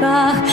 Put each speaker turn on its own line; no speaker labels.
руках.